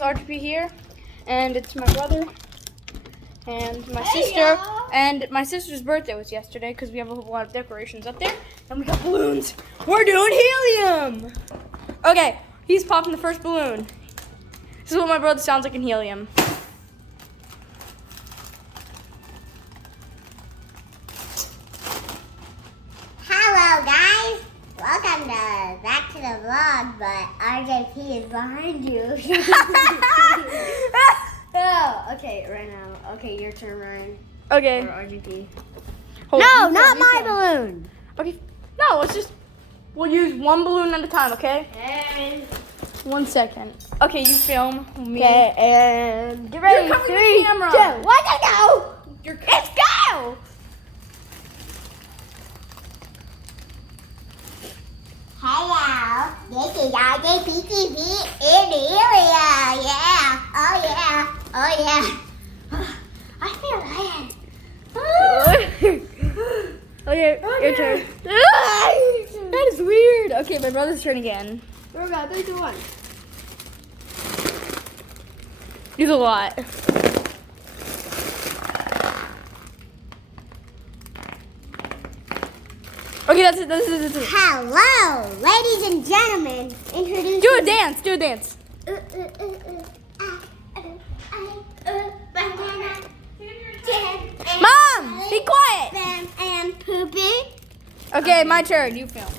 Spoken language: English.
RGP here, and it's my brother and my sister. Y'all. And my sister's birthday was yesterday because we have a whole lot of decorations up there, and we got balloons. We're doing helium. Okay, he's popping the first balloon. This is what my brother sounds like in helium. Hello guys, welcome back to the vlog, but RJP is behind you. Oh, okay, right now. Okay, your turn, Ryan. Okay. Or RGP. Hold No, on, not you my film. balloon. Okay. No, we'll use one balloon at a time, okay? And 1 second. Okay, you film me. okay, and get ready. You're covering the 3, camera. 2, 1, let's go. You're Let's go. Hello, this is RJP TV in the area. Yeah, oh yeah, oh yeah. I feel light. Okay, your turn. That is weird. Okay, my brother's turn again. Here we go, 3, 2, 1. Use a lot. Okay, that's it. That's it. Hello, ladies and gentlemen. Introduce. Do a dance. Do a dance. Mom, be quiet. And poopy. Okay, my turn. You film.